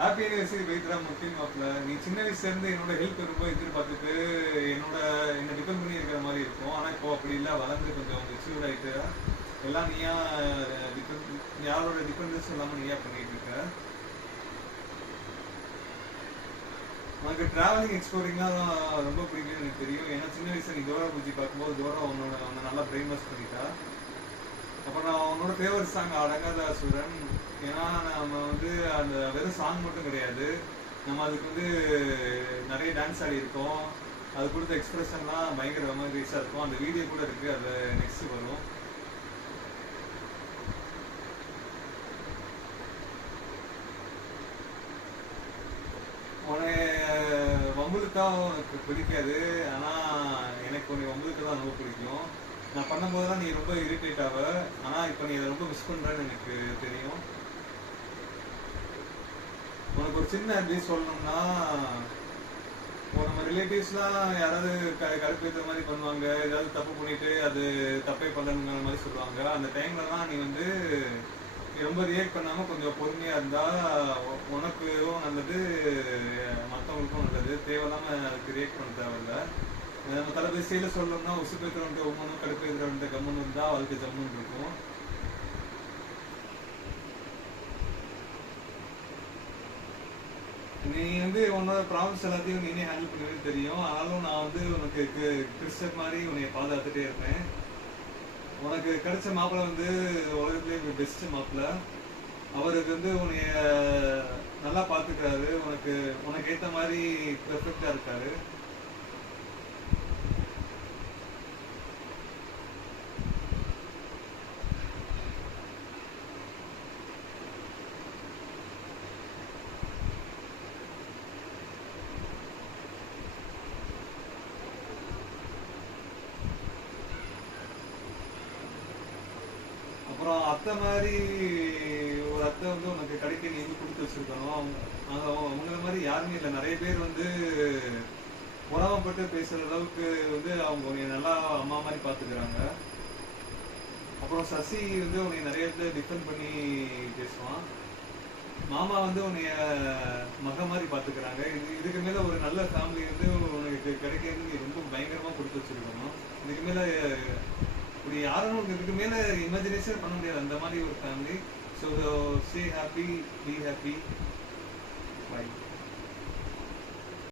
Happy anniversary Pavithra முக்கியம் மாப்பிள்ள. நீ சின்ன வயசுல இருந்து என்னோட ஹெல்ப் ரொம்ப எதிர்பார்த்துட்டு என்ன டிபெண்ட் பண்ணி இருக்கிற மாதிரி இருக்கும். ஆனா இப்போ அப்படி இல்லை, வளர்ந்து கொஞ்சம் மெச்சூர் ஆயிட்டு எல்லாம் நீயா யாரோட டிபெண்டன்ஸ் இல்லாம நீயா பண்ணிட்டு இருக்க. உனக்கு டிராவலிங் எக்ஸ்ப்ளோரிங்லாம் ரொம்ப பிடிக்கும் எனக்கு தெரியும். ஏன்னா சின்ன வயசுல நீ தோரா பூஜி பார்க்கும்போது தோரா உன்னை நல்லா பிரெயின் வாஷ் பண்ணிட்டா. அப்புறம் நான் உன்னோட ஃபேவரட் சாங் அடங்காத அசுரன். ஏன்னா நம்ம வந்து அந்த வெறும் சாங் மட்டும் கிடையாது, நம்ம அதுக்கு வந்து நிறைய டான்ஸ் ஆடி இருக்கோம். அது கொடுத்த எக்ஸ்பிரஷன்லாம் பயங்கர ரொமான்டிஸாக இருக்கும். அந்த வீடியோ கூட இருக்கு, அது நெக்ஸ்ட் வரும். உன்னை வம்புலுக்கா உனக்கு பிடிக்காது, ஆனால் எனக்கு உன்னை வம்புலுக்கு தான் ரொம்ப பிடிக்கும். நான் பண்ணும்போதெல்லாம் நீ ரொம்ப இரிட்டேட் ஆக, ஆனால் இப்போ நீ அதை ரொம்ப மிஸ் பண்ணுறேன்னு எனக்கு தெரியும். உனக்கு ஒரு சின்ன அட்வைஸ் சொல்லணும்னா, நம்ம ரிலேட்டிவ்ஸ்லாம் யாராவது கடுப்பேற்ற மாதிரி பண்ணுவாங்க, ஏதாவது தப்பு பண்ணிட்டு அது தப்பே பண்ணணுங்கிற மாதிரி சொல்லுவாங்க. அந்த டைம்லலாம் நீ வந்து ரொம்ப ரியாக்ட் பண்ணாமல் கொஞ்சம் பொறுமையாக இருந்தால் உனக்கும் நல்லது, மற்றவங்களுக்கும் நல்லது. தேவையில்லாமல் அதுக்கு ரியாக்ட் பண்ண தேவையில்லை. நம்ம தலைபேசியில் சொல்லணும்னா உசுப்பேற்றுவன்ட்டு ஒவ்வொன்றும் கடுப்பேற்றுவன்ட்டு கம்முன்னு இருந்தால் அதுக்கு ஜம்முன்னு இருக்கும். நீ வந்து உன்னோட ப்ராப்ளம்ஸ் எல்லாத்தையும் நீனே ஹேண்டில் பண்ணுவேன்னு தெரியும். ஆனாலும் நான் வந்து உனக்கு கிறிஸ்டர் மாதிரி உன்னைய பாதுகாத்துட்டே இருப்பேன். உனக்கு கிடைச்ச மாப்பிள்ளை வந்து உலகத்துலேயே பெஸ்ட் மாப்பிள்ளை. அவருக்கு வந்து உன்னைய நல்லா பார்த்துக்கிறாரு, உனக்கு ஏற்ற மாதிரி பெர்ஃபெக்டாக இருக்காரு. அப்புறம் அத்தை மாதிரி ஒரு அத்தை வந்து உனக்கு கிடைக்க நீ வந்து கொடுத்து வச்சிருக்கணும். அவங்கள மாதிரி யாருமே இல்லை. நிறைய பேர் வந்து பொறாமப்பட்டு பேசுற அளவுக்கு வந்து அவங்க உன்னைய நல்லா அம்மா மாதிரி பார்த்துக்கிறாங்க. அப்புறம் சசி வந்து உன்னைய நிறைய இடத்துல டிஃபெண்ட் பண்ணி பேசுவான். மாமா வந்து உன்னைய மக மாதிரி பார்த்துக்கிறாங்க. இதுக்கு மேலே ஒரு நல்ல ஃபேமிலி வந்து உனக்கு கிடைக்கிறது நீ ரொம்ப பயங்கரமாக கொடுத்து வச்சிருக்கணும். இதுக்கு மேலே இப்படி யாரும் இதுக்கு மேலே இமேஜினேஷன் பண்ண முடியாது, அந்த மாதிரி ஒரு family. So stay happy, be happy, by.